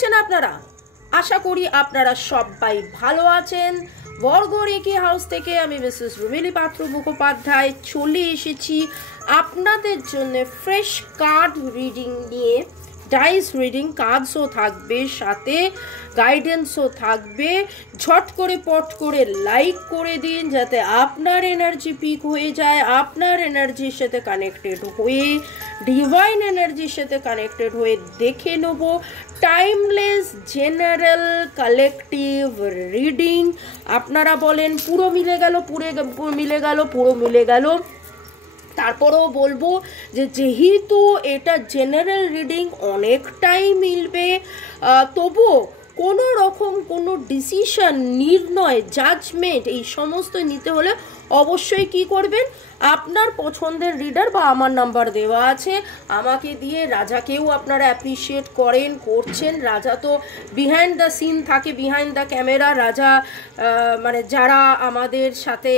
আছেন আপনারা? আশা করি আপনারা সবাই ভালো আছেন। বর্গ রেকি হাউস থেকে আমি মিসেস রুমিলি পাত্র মুখোপাধ্যায় চলে এসেছি আপনাদের জন্য ফ্রেশ কার্ড রিডিং নিয়ে। ডাইস রিডিং কার্ডসও থাকবে, সাথে গাইডেন্সও থাকবে। ঝট করে পট করে লাইক করে দিন যাতে আপনার এনার্জি পিক হয়ে যায়, আপনার এনার্জির সাথে কানেক্টেড হয়ে, ডিভাইন এনার্জির সাথে কানেক্টেড হয়ে দেখে নেব টাইমলেস জেনারেল কালেকটিভ রিডিং। আপনারা বলেন পুরো মিলে গেল, পুরো মিলে গেল। তারপরেও বলবো যে যেহেতু এটা জেনারেল রিডিং অনেকটাই মিলবে, তবুও কোনো রকম কোনো ডিসিশন, নির্ণয়, জাজমেন্ট এই সমস্ত নিতে হলে অবশ্যই কি করবেন, আপনার পছন্দের রিডার বা আমার নাম্বার দেওয়া আছে, আমাকে দিয়ে রাজাকেও আপনারা অ্যাপ্রিসিয়েট করছেন। রাজা তো বিহাইন্ড দ্য সিন থাকে, বিহাইন্ড দ্য ক্যামেরা। রাজা মানে যারা আমাদের সাথে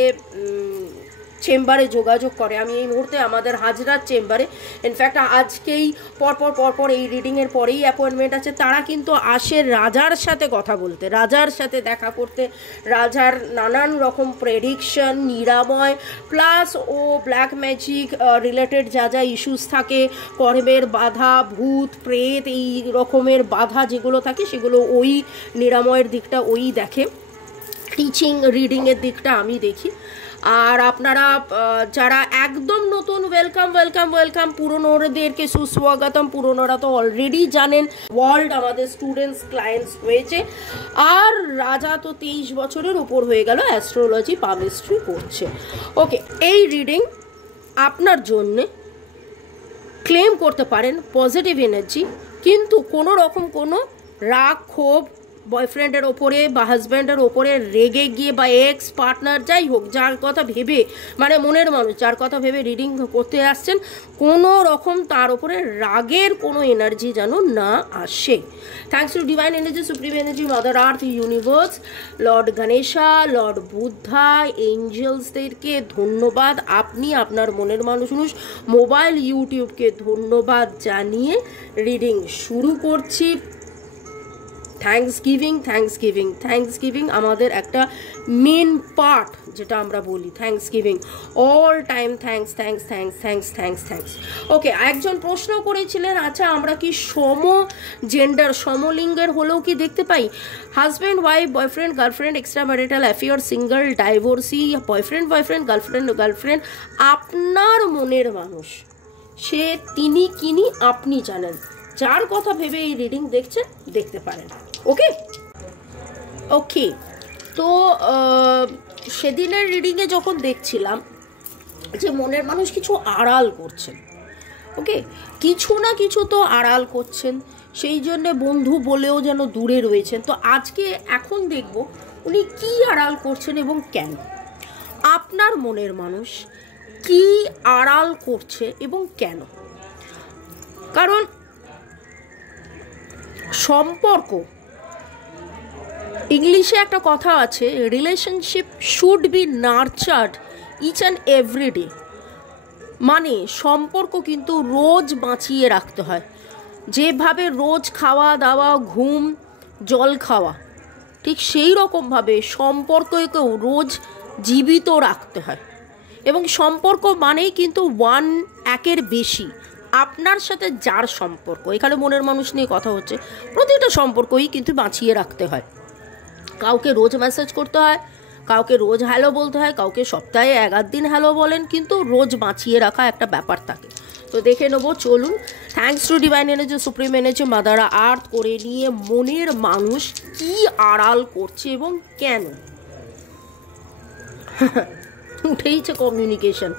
চেম্বারে যোগাযোগ করে, আমি এই মুহূর্তে আমাদের হাজরার চেম্বারে, ইনফ্যাক্ট আজকেই পরপর এই রিডিংয়ের পরেই অ্যাপয়েন্টমেন্ট আছে, তারা কিন্তু আসে রাজার সাথে কথা বলতে, রাজার সাথে দেখা করতে। রাজার নানান রকম প্রেডিকশন, নিরাময়, প্লাস ও ব্ল্যাক ম্যাজিক রিলেটেড যা যা ইস্যুস থাকে, কর্মের বাধা, ভূত প্রেত এই রকমের বাধা যেগুলো থাকে সেগুলো ওই নিরাময়ের দিকটা ওই দেখে, টিচিং রিডিংয়ের দিকটা আমি দেখি। আর আপনারা যারা একদম নতুন, ওয়েলকাম। পুরনোদেরকে সুস্বাগতম। পুরনোরা তো অলরেডি জানেন ওয়ার্ল্ড আমাদের স্টুডেন্টস ক্লায়েন্টস হয়েছে। আর রাজা তো 23 বছরের উপর হয়ে গেল অ্যাস্ট্রোলজি পামিস্ট্রি করছে। ওকে, এই রিডিং আপনার জন্যে ক্লেম করতে পারেন পজিটিভ এনার্জি, কিন্তু কোনো রকম কোনো রাগ, ক্ষোভ বয়ফ্রেন্ডের ওপরে বা হাজব্যান্ডের ওপরে রেগে গিয়ে বা এক্স পার্টনার যাই হোক, যার কথা ভেবে, মানে মনের মানুষ যার কথা ভেবে রিডিং করতে আসছেন, কোনো রকম তার ওপরে রাগের কোনো এনার্জি যেন না আসে। Thanks to divine energy, supreme energy, Mother Earth, universe, Lord Ganesha, Lord Buddha, এঞ্জেলসদেরকে ধন্যবাদ। আপনি আপনার মনের মানুষ মোবাইল ইউটিউবকে ধন্যবাদ জানিয়ে রিডিং শুরু করছি। থ্যাঙ্কসগিভিং আমাদের একটা মেন পার্ট, যেটা আমরা বলি থ্যাঙ্কসগিভিং, অল টাইম থ্যাঙ্কস। ওকে, একজন প্রশ্ন করেছিলেন, আচ্ছা আমরা কি সমলিঙ্গের হলেও কি দেখতে পাই? Husband wife, boyfriend girlfriend, extra marital affair, single, divorcee, boyfriend girlfriend, আপনার মনের মানুষ সে তিনি কিনি আপনি জানেন, যার কথা ভেবে এই রিডিং দেখছেন দেখতে পারেন। ওকে, তো সেদিনের রিডিংয়ে যখন দেখছিলাম যে মনের মানুষ কিছু আড়াল করছেন, ওকে, কিছু না কিছু তো আড়াল করছেন, সেই জন্যে বন্ধু বলেও যেন দূরে রয়েছেন। তো আজকে এখন দেখব উনি কি আড়াল করছেন এবং কেন। আপনার মনের মানুষ কি আড়াল করছে এবং কেন? কারণ সম্পর্ক, ইংলিশে একটা কথা আছে, relationship should be nurtured each and every day. মানে সম্পর্ক কিন্তু রোজ বাঁচিয়ে রাখতে হয়। যেভাবে রোজ খাওয়া দাওয়া, ঘুম, জল খাওয়া, ঠিক সেই রকমভাবে সম্পর্ককেও রোজ জীবিত রাখতে হয়। এবং সম্পর্ক মানেই কিন্তু একের বেশি। আপনার সাথে যার সম্পর্ক, এখানে মনের মানুষ নিয়ে কথা হচ্ছে, প্রতিটা সম্পর্কই কিন্তু বাঁচিয়ে রাখতে হয়। কাউকে রোজ মেসেজ করতে হয়, কাউকে রোজ হ্যালো বলতে হয়, কাউকে সপ্তাহে 1-8 দিন হ্যালো বলেন, কিন্তু রোজ বাঁচিয়ে রাখা একটা ব্যাপার থাকে। তো দেখে নেবো, চলুন। Thanks to divine energy, supreme energy, Mother আর্থ করে নিয়ে মনের মানুষ কি আড়াল করছে এবং কেন। উঠেইছে কমিউনিকেশন।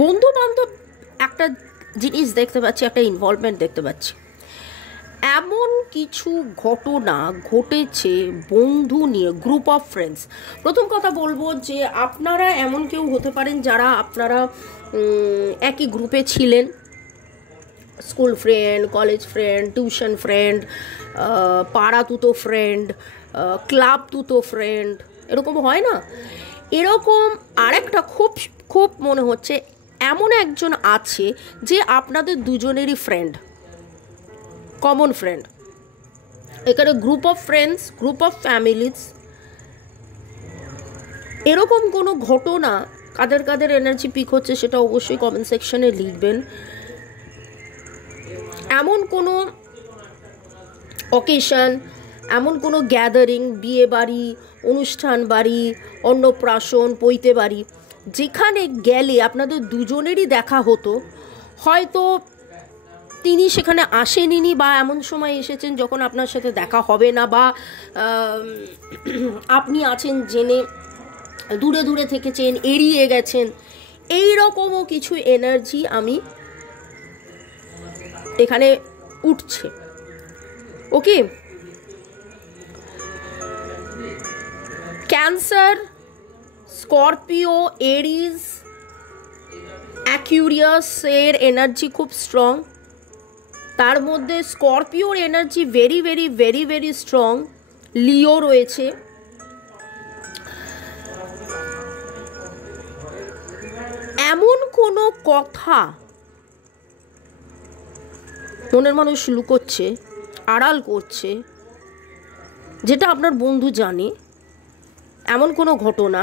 বন্ধু বান্ধব একটা জিনিস দেখতে পাচ্ছি, একটা ইনভলভমেন্ট দেখতে পাচ্ছি। এমন কিছু ঘটনা ঘটেছে বন্ধু নিয়ে, গ্রুপ অফ ফ্রেন্ডস। প্রথম কথা বলবো যে আপনারা এমন কেউ হতে পারেন যারা আপনারা একই গ্রুপে ছিলেন, school friend, college friend, tuition friend, পাড়া তুতো ফ্রেন্ড, ক্লাব তুতো ফ্রেন্ড, এরকম হয় না? এরকম আরেকটা খুব খুব মনে হচ্ছে এমন একজন আছে যে আপনাদের দুজনেরই ফ্রেন্ড, কমন ফ্রেন্ড। এখানে group of friends, group of families, এরকম কোনো ঘটনা কাদের কাদের এনার্জি পিক হচ্ছে সেটা অবশ্যই কমেন্ট সেকশনে লিখবেন। এমন কোনো অকেশন, এমন কোনো গ্যাদারিং, বিয়ে বাড়ি, অনুষ্ঠান বাড়ি, অন্নপ্রাশন, পৈতে বাড়ি, যেখানে গেলে আপনাদের দুজনেরই দেখা হতো, হয়তো তিনি সেখানে আসেননি বা এমন সময় এসেছেন যখন আপনার সাথে দেখা হবে না, বা আপনি আছেন জেনে দূরে দূরে থেকেছেন, এড়িয়ে গেছেন, এই রকমও কিছু এনার্জি আমি এখানে উঠছে। Okay, Cancer, Scorpio, Aries, Aquarius এর এনার্জি খুব স্ট্রং। তার মধ্যে স্করপিওর energy very very very very strong. Leo রয়েছে। এমন কোনো কথা মনের মানুষ লুকোচ্ছে, আড়াল করছে, যেটা আপনার বন্ধু জানে। এমন কোনো ঘটনা,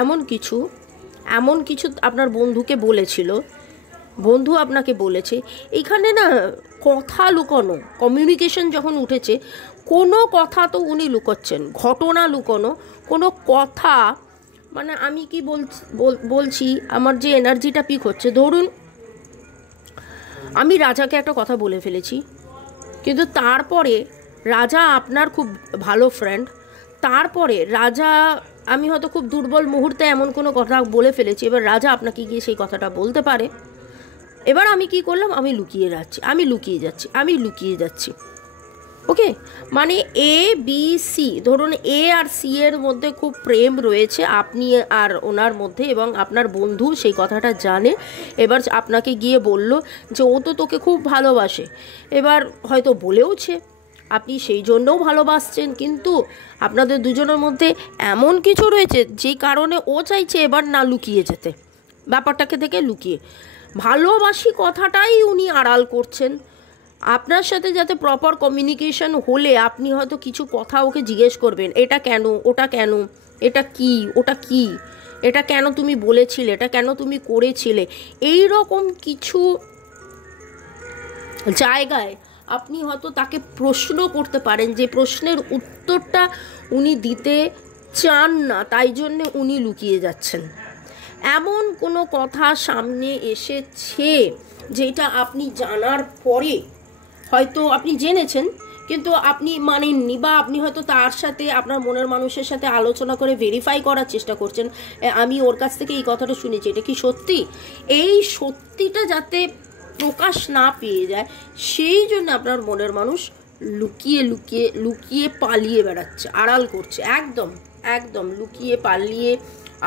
এমন কিছু আপনার বন্ধুকে বলেছিল, বন্ধু আপনাকে বলেছে। এইখানে না কথা লুকোনো, কমিউনিকেশন যখন উঠেছে, কোনো কথা তো উনি লুকোচ্ছেন, ঘটনা লুকোনো, কোনো কথা। মানে আমি কি বলছি, আমার যে এনার্জিটা পিক হচ্ছে, ধরুন আমি রাজাকে একটা কথা বলে ফেলেছি, কিন্তু তারপরে রাজা আপনার খুব ভালো ফ্রেন্ড, তারপরে রাজা, আমি হয়তো খুব দুর্বল মুহূর্তে এমন কোনো কথা বলে ফেলেছি, এবার রাজা আপনাকে গিয়ে সেই কথাটা বলতে পারে। এবার আমি কি করলাম, আমি লুকিয়ে যাচ্ছি। ওকে, মানে এ বি সি, ধরুন এ আর সি এর মধ্যে খুব প্রেম রয়েছে আপনি আর ওনার মধ্যে, এবং আপনার বন্ধু সেই কথাটা জানে। এবার আপনাকে গিয়ে বলল যে ও তো তোকে খুব ভালোবাসে, এবার হয়তো বলেওছে, আপনি সেই জন্যও ভালোবাসছেন, কিন্তু আপনাদের দুজনের মধ্যে এমন কিছু রয়েছে যে কারণে ও চাইছে এবার না লুকিয়ে যেতে, ব্যাপারটাকে থেকে লুকিয়ে। ভালোবাসি কথাটাই উনি আড়াল করছেন আপনার সাথে, যাতে প্রপার কমিউনিকেশন হলে আপনি হয়তো কিছু কথা ওকে জিজ্ঞেস করবেন, এটা কেন, ওটা কেন, এটা কি, ওটা কি, এটা কেন তুমি বলেছিলে, এটা কেন তুমি করেছিলে। এই রকম কিছু জায়গায় আপনি হয়তো তাকে প্রশ্ন করতে পারেন, যে প্রশ্নের উত্তরটা উনি দিতে চান না, তাই জন্যে উনি লুকিয়ে যাচ্ছেন। এমন কোনো কথা সামনে এসেছে যেটা আপনি জানার পরে হয়তো আপনি জেনেছেন কিন্তু আপনি মানেননি, বা আপনি হয়তো তার সাথে, আপনার মনের মানুষের সাথে আলোচনা করে ভেরিফাই করার চেষ্টা করছেন, আমি ওর কাছ থেকে এই কথাটা শুনেছি, এটা কি সত্যি। এই সত্যিটা যাতে প্রকাশ না পেয়ে যায়, সেই জন্য আপনার মনের মানুষ লুকিয়ে পালিয়ে বেড়াচ্ছে, আড়াল করছে, একদম লুকিয়ে পালিয়ে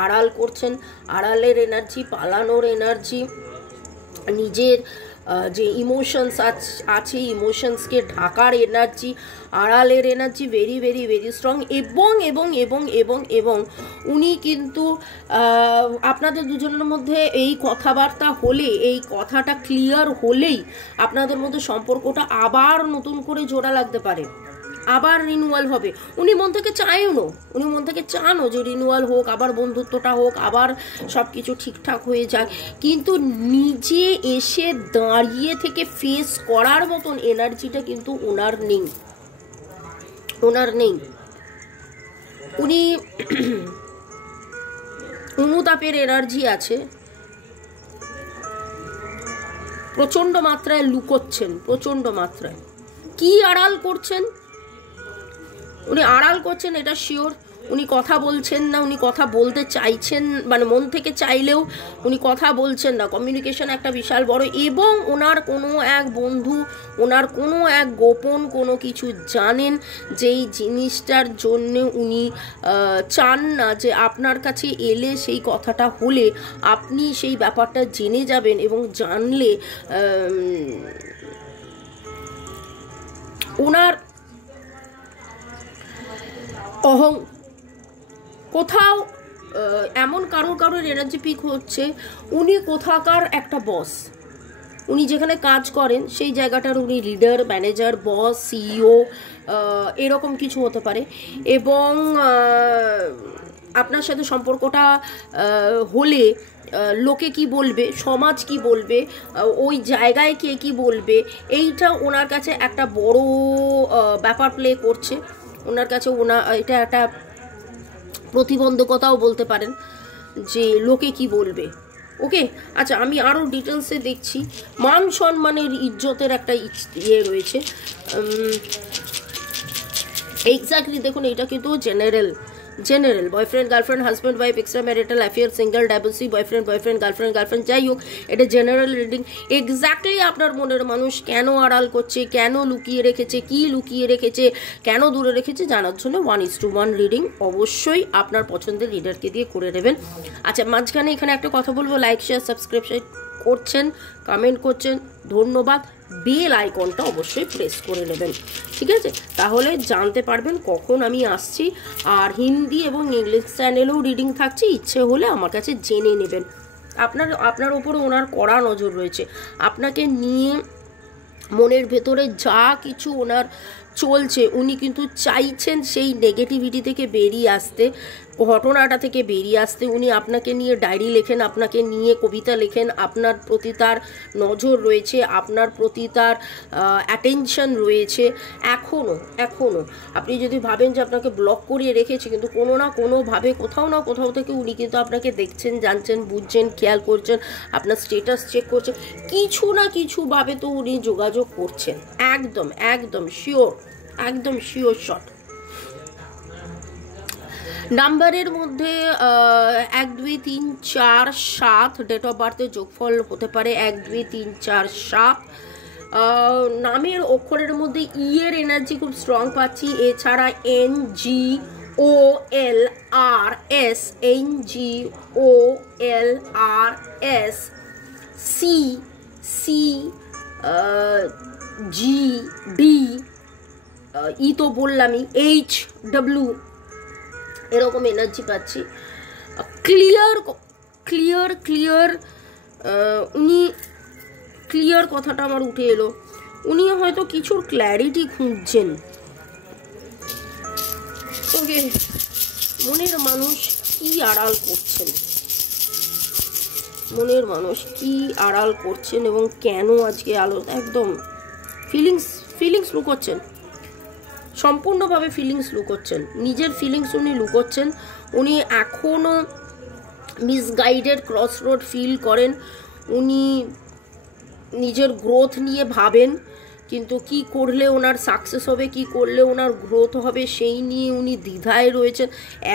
আড়াল করছেন। আড়ালের এনার্জি, পালানোর এনার্জি, নিজের যে ইমোশনস আছে, ইমোশনসকে ঢাকার এনার্জি, আড়ালের energy very very very strong. এবং উনি কিন্তু আপনাদের দুজনের মধ্যে এই কথাবার্তা হলে, এই কথাটা ক্লিয়ার হলেই আপনাদের মধ্যে সম্পর্কটা আবার নতুন করে জোড়া লাগতে পারে, আবার রিনিউয়াল হবে। উনি মন থেকে চানও যে রিনিউয়াল হোক, আবার বন্ধুত্বটা হোক, আবার সব কিছু ঠিকঠাক হয়ে যাক, কিন্তু নিজে এসে দাঁড়িয়ে থেকে ফেস করার মতন এনার্জিটা কিন্তু ওনার নেই। উনি অনুতাপের এনার্জি আছে, প্রচণ্ড মাত্রায় লুকোচ্ছেন, প্রচণ্ড মাত্রায়। কি আড়াল করছেন? উনি আড়াল করছেন এটা শিওর। উনি কথা বলছেন না, উনি কথা বলতে চাইছেন, মানে মন থেকে চাইলেও উনি কথা বলছেন না। কমিউনিকেশন একটা বিশাল বড়, এবং ওনার কোনো এক বন্ধু, ওনার কোনো এক গোপন কোনো কিছু জানেন, যেই জিনিসটার জন্য উনি চান না যে আপনার কাছে এলে সেই কথাটা হলে আপনি সেই ব্যাপারটা জেনে যাবেন, এবং জানলে ওনার কোথাও এমন কারোর এনার্জি পিক হচ্ছে, উনি কোথাকার একটা বস, উনি যেখানে কাজ করেন সেই জায়গাটার উনি লিডার, ম্যানেজার, বস, সিইও, এরকম কিছু হতে পারে। এবং আপনার সাথে সম্পর্কটা হলে লোকে কি বলবে, সমাজ কি বলবে, ওই জায়গায় কে কি বলবে, এইটা ওনার কাছে একটা বড় ব্যাপার প্লে করছে। ওনার কাছে এটা একটা প্রতিবন্ধকতাও বলতে পারেন, যে লোকে কি বলবে। ওকে, আচ্ছা, আমি আরও ডিটেলসে দেখছি। মান সম্মানের, ইজ্জতের একটা ইয়ে রয়েছে। এক্স্যাক্টলি দেখুন, এটা কিন্তু general boyfriend girlfriend, husband wife, extra marital affair, single, divorcee, boyfriend girlfriend, যাই হোক, এটা জেনারেল রিডিং। এক্স্যাক্টলি আপনার মনের মানুষ কেন আড়াল করছে, কেন লুকিয়ে রেখেছে, কি লুকিয়ে রেখেছে, কেন দূরে রেখেছে, জানার জন্য 1:1 রিডিং অবশ্যই আপনার পছন্দের রিডারকে দিয়ে করে নেবেন। আচ্ছা, মাঝখানে এখানে একটা কথা বলবো, লাইক, শেয়ার, সাবস্ক্রাইব করছেন, কমেন্ট করছেন, ধন্যবাদ। বেল আইকনটা অবশ্যই প্রেস করে নেবেন, ঠিক আছে? তাহলে জানতে পারবেন কখন আমি আসছি। আর হিন্দি এবং ইংলিশ চ্যানেলেও রিডিং থাকছে, ইচ্ছে হলে আমার কাছে জেনে নেবেন। আপনার ওপরে ওনার কড়া নজর রয়েছে। আপনাকে নিয়ে মনের ভেতরে যা কিছু ওনার চলছে, উনি কিন্তু চাইছেন সেই নেগেটিভিটি থেকে বেরিয়ে আসতে, ঘটনাটা থেকে বেরিয়ে আসতে। উনি আপনাকে নিয়ে ডায়েরি লেখেন, আপনাকে নিয়ে কবিতা লেখেন, আপনার প্রতি তার নজর রয়েছে, আপনার প্রতি তার অ্যাটেনশন রয়েছে। এখনও আপনি যদি ভাবেন যে আপনাকে ব্লক করিয়ে রেখেছে, কিন্তু কোনো না কোনোভাবে, কোথাও না কোথাও থেকে উনি কিন্তু আপনাকে দেখছেন, জানছেন, বুঝছেন, খেয়াল করছেন, আপনার স্টেটাস চেক করছেন, কিছু না কিছুভাবে তো উনি যোগাযোগ করছেন। একদম শিওর শট। নাম্বারের মধ্যে 1 2 3 4 7 ডেট অফ বার্থের যোগফল হতে পারে 1 2 3 4 7। নামের অক্ষরের মধ্যে ই এর এনার্জি খুব স্ট্রং পাচ্ছি। এছাড়া NGOLRS, NGOLRS, CGD, ই তো বললামই, HW, এরকম এনার্জি পাচ্ছি। ক্লিয়ার উনি ক্লিয়ার কথাটা আমার উঠে এলো। উনি হয়তো কিছুর ক্ল্যারিটি খুঁজছেন। ওকে, মনের মানুষ কি আড়াল করছেন, এবং কেন আজকে আলো একদম ফিলিংস লুকোচ্ছেন, সম্পূর্ণভাবে ফিলিংস লুকোচ্ছেন, নিজের ফিলিংস উনি লুকোচ্ছেন। উনি এখনও মিসগাইডেড, ক্রস রোড ফিল করেন। উনি নিজের গ্রোথ নিয়ে ভাবেন, কিন্তু কি করলে ওনার সাকসেস হবে, কি করলে ওনার গ্রোথ হবে, সেই নিয়ে উনি দ্বিধায় রয়েছেন।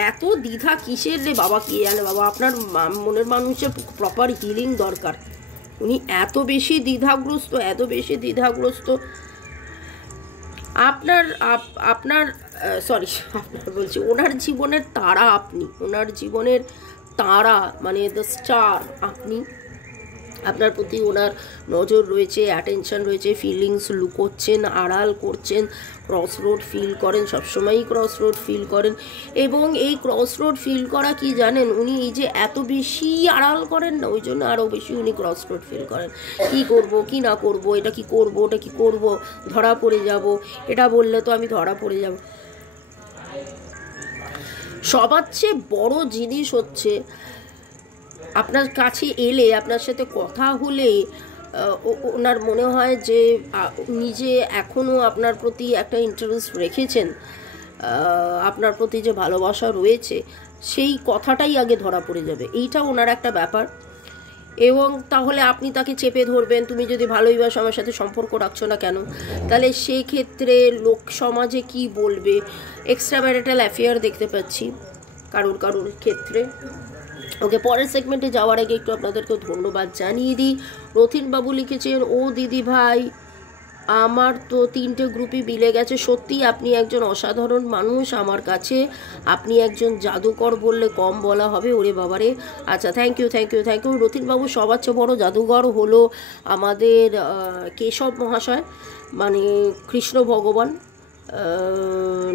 এত দ্বিধা কিসের রে বাবা, কে জানে বাবা। আপনার মনের মানুষের প্রপার হিলিং দরকার। উনি এত বেশি দ্বিধাগ্রস্ত। ওনার জীবনের তারা আপনি, ওনার জীবনের তারা মানে দ্য স্টার আপনি। আপনার প্রতি ওনার নজর রয়েছে, অ্যাটেনশন রয়েছে, ফিলিংস লুকোচ্ছেন, আড়াল করছেন, ক্রস রোড ফিল করেন, সবসময়ই ক্রস রোড ফিল করেন। এবং এই ক্রস রোড ফিল করা কি জানেন, উনি এই যে এত বেশি আড়াল করেন না, ওই জন্য আরও বেশি উনি ক্রস রোড ফিল করেন। কি করব, কি না করব, এটা কি করব, ওটা কি করব, ধরা পড়ে যাব, এটা বললে তো আমি ধরা পড়ে যাব। সবার চেয়ে বড় জিনিস হচ্ছে, আপনার কাছে এলে, আপনার সাথে কথা হলে ওনার মনে হয় যে নিজে এখনও আপনার প্রতি একটা ইন্টারেস্ট রেখেছেন, আপনার প্রতি যে ভালোবাসা রয়েছে, সেই কথাটাই আগে ধরা পড়ে যাবে। এইটা ওনার একটা ব্যাপার। এবং তাহলে আপনি তাকে চেপে ধরবেন, তুমি যদি ভালোই বাসো আমার সাথে সম্পর্ক রাখছো না কেন, তাহলে সেই ক্ষেত্রে লোক সমাজে কি বলবে। এক্সট্রা ম্যারিটাল অ্যাফেয়ার দেখতে পাচ্ছি কারুর ক্ষেত্রে। ওকে, পরের সেগমেন্টে যাওয়ার আগে একটু আপনাদেরকে ধন্যবাদ জানিয়ে দিই। রথিনবাবু লিখেছেন, ও দিদি ভাই আমার তো 3টে গ্রুপই মিলে গেছে, সত্যি আপনি একজন অসাধারণ মানুষ আমার কাছে, আপনি একজন জাদুকর বললে কম বলা হবে। ওরে বাবারে, আচ্ছা থ্যাংক ইউ। রথিনবাবু সবার চেয়ে বড় জাদুকর হলো আমাদের কেশব মহাশয়, মানে কৃষ্ণ ভগবান,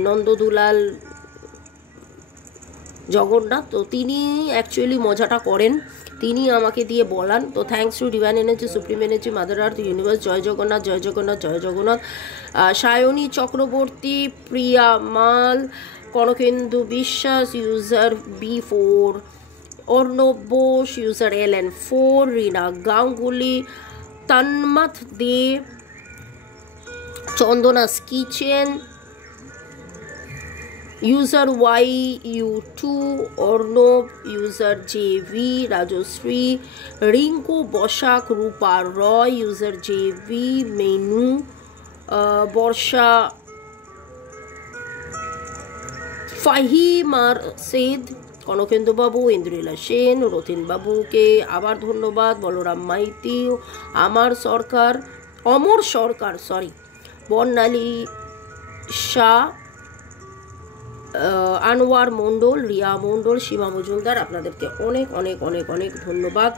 নন্দদুলাল জগন্নাথ, তো তিনি অ্যাকচুয়ালি মজাটা করেন, তিনি আমাকে দিয়ে বলান। তো thanks to divine energy, supreme energy, Mother Earth, universe. Jai Jagannath, Jai Jagannath, Jai Jagannath. Sayani Chakraborty, Priya Mal, Kanakendu Biswas, user B4, Arnab Bose, user LN4, Rina Ganguly, Tanmath De, Chandana's kitchen, user YU2, Arnab, user JV, Rajashree, Rinku Basak, Rupa Roy, user JV, Menu, Barsha, ফাহিমার সেদ, কনকেন্দুবাবু, ইন্দ্রিলা সেন, রথিনবাবুকে আবার ধন্যবাদ, বলরাম মাইতি, অমর সরকার, বর্ণালী শাহ, আনোয়ার মণ্ডল, রিয়া মণ্ডল, সীমা মজুমদার, আপনাদেরকে অনেক অনেক অনেক অনেক ধন্যবাদ।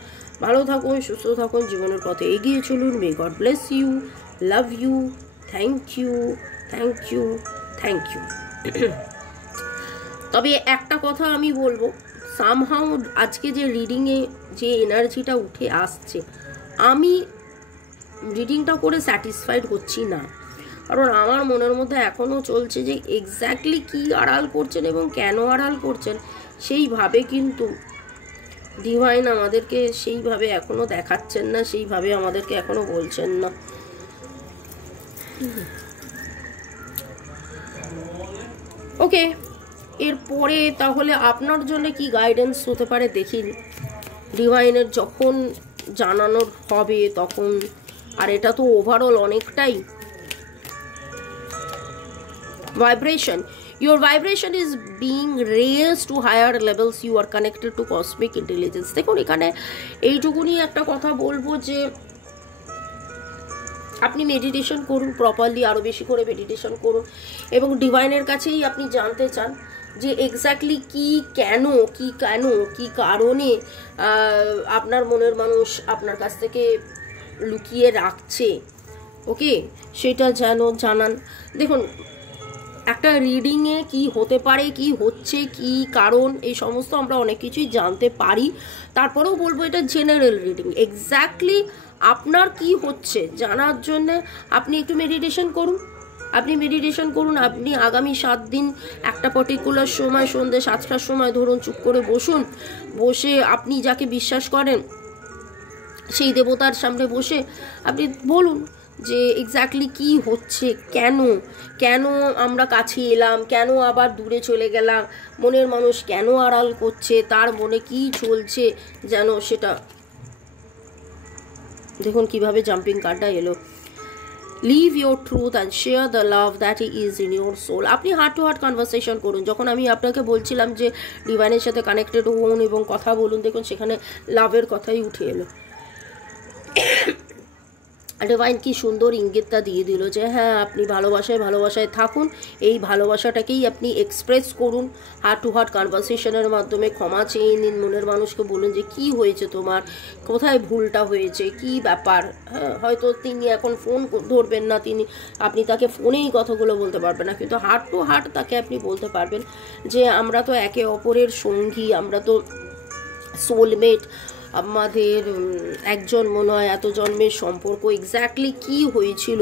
ভালো থাকুন, সুস্থ থাকুন, জীবনের পথে এগিয়ে চলুন। May God bless you, love you, thank you. তবে একটা কথা আমি বলবো, সামহাউ আজকে যে রিডিংয়ে যে এনার্জিটা উঠে আসছে, আমি রিডিংটা করে স্যাটিসফাইড হচ্ছি না, কারণ আমার মনের মধ্যে এখনও চলছে যে এক্স্যাক্টলি কী আড়াল করছেন এবং কেন আড়াল করছেন, সেইভাবে কিন্তু ডিভাইন আমাদেরকে সেইভাবে এখনও দেখাচ্ছেন না, সেইভাবে আমাদেরকে এখনও বলছেন না। ওকে, এরপরে তাহলে আপনার জন্য কি গাইডেন্স হতে পারে দেখি, ডিভাইনের যখন জানানোর হবে তখন। আর এটা তো ওভারঅল অনেকটাই vibration. Your vibration is being raised to higher levels. You are connected to cosmic intelligence. দেখুন এখানে এইটুকুনি একটা কথা বলবো যে আপনি মেডিটেশন করুন প্রপারলি, আরও বেশি করে মেডিটেশন করুন এবং ডিভাইনের কাছেই আপনি জানতে চান যে এক্স্যাক্টলি কি কারণে আপনার মনের মানুষ আপনার কাছ থেকে লুকিয়ে রাখছে। ওকে, সেটা যেন জানান। দেখুন একটা রিডিংয়ে কি হতে পারে, কি হচ্ছে, কি কারণ, এই সমস্ত আমরা অনেক কিছুই জানতে পারি। তারপরেও বলবো এটা জেনারেল রিডিং, এক্স্যাক্টলি আপনার কি হচ্ছে জানার জন্য আপনি একটু মেডিটেশন করুন। আপনি আগামী 7 দিন একটা পার্টিকুলার সময় সন্ধ্যে 7টার সময় ধরুন চুপ করে বসে আপনি যাকে বিশ্বাস করেন সেই দেবতার সামনে বসে আপনি বলুন যে এক্স্যাক্টলি কি হচ্ছে, কেন আমরা কাছে এলাম, কেন আবার দূরে চলে গেলাম, মনের মানুষ কেন আড়াল করছে, তার মনে কি চলছে, যেন সেটা দেখুন কিভাবে জাম্পিং কার্ডটা এলো। Live your truth and share the love that is in your soul. আপনি হার্ট টু হার্ট কনভারসেশন করুন। যখন আমি আপনাকে বলছিলাম যে ডিভাইনের সাথে কানেক্টেড হন এবং কথা বলুন, দেখুন সেখানে লাভের কথাই উঠে এলো। ডিভাইন কি সুন্দর ইঙ্গিতটা দিয়ে দিল যে হ্যাঁ, আপনি ভালোবাসায় থাকুন, এই ভালোবাসাটাকেই আপনি এক্সপ্রেস করুন হার্ট টু হার্ট কনভারসেশনের মাধ্যমে। ক্ষমা চেয়ে নিন, মনের মানুষকে বলুন যে কি হয়েছে তোমার, কোথায় ভুলটা হয়েছে, কি ব্যাপার। হ্যাঁ, হয়তো তিনি এখন ফোন ধরবেন না, আপনি তাকে ফোনেই কথাগুলো বলতে পারবেন না, কিন্তু হার্ট টু হার্ট তাকে আপনি বলতে পারবেন যে আমরা তো একে অপরের সঙ্গী, আমরা তো সোলমেট, আমাদের একজন মনে হয় এত জন্মের সম্পর্ক। এক্স্যাক্টলি কি হয়েছিল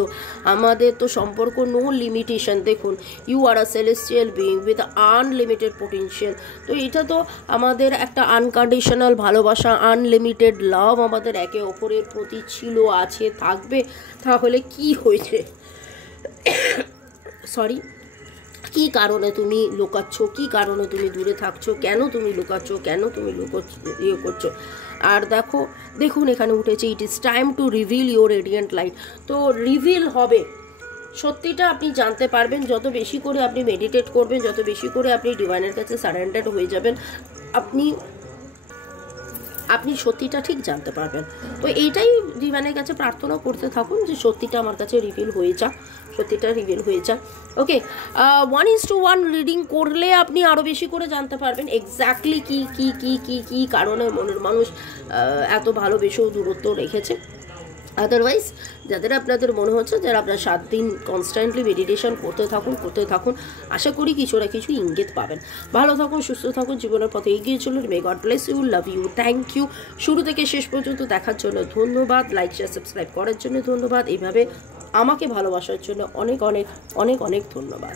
আমাদের তো সম্পর্ক, নো লিমিটেশন। দেখুন, you are a celestial being with unlimited potential. তো এটা তো আমাদের একটা আনকন্ডিশনাল ভালোবাসা, আনলিমিটেড লাভ আমাদের একে অপরের প্রতি ছিল, আছে, থাকবে। তাহলে কি হয়েছে কি কারণে তুমি লুকাচ্ছ, কি কারণে তুমি দূরে থাকছো, কেন তুমি লুকাচ্ছ, কেন তুমি ইয়ে করছো। আর দেখুন এখানে উঠেছে it is time to reveal your radiant light. তো রিভিল হবে, সত্যিটা আপনি জানতে পারবেন যত বেশি করে আপনি মেডিটেট করবেন, যত বেশি করে আপনি ডিভাইনের কাছে সারেন্ডার হয়ে যাবেন, আপনি সত্যিটা ঠিক জানতে পারবেন। তো এইটাই ডিভাইনের কাছে প্রার্থনা করতে থাকুন যে সত্যিটা আমার কাছে রিভিল হয়ে যাক, সত্যিটা রিভিল হয়ে যাক। ওকে, 1:1 রিডিং করলে আপনি আরও বেশি করে জানতে পারবেন এক্স্যাক্টলি কি কি কি কি কি কারণে মনের মানুষ এত ভালোবেসেও দূরত্ব রেখেছে। আদারওয়াইজ যাদের আপনাদের মনে হচ্ছে যারা আপনার 7 দিন কনস্ট্যান্টলি মেডিটেশন করতে থাকুন, আশা করি কিছু না কিছু ইঙ্গিত পাবেন। ভালো থাকুন, সুস্থ থাকুন, জীবনের পথে এগিয়ে চলুন। May God bless you, love you, thank you. শুরু থেকে শেষ পর্যন্ত দেখার জন্য ধন্যবাদ, লাইক শেয়ার সাবস্ক্রাইব করার জন্য ধন্যবাদ, এইভাবে আমাকে ভালোবাসার জন্য অনেক অনেক অনেক অনেক ধন্যবাদ।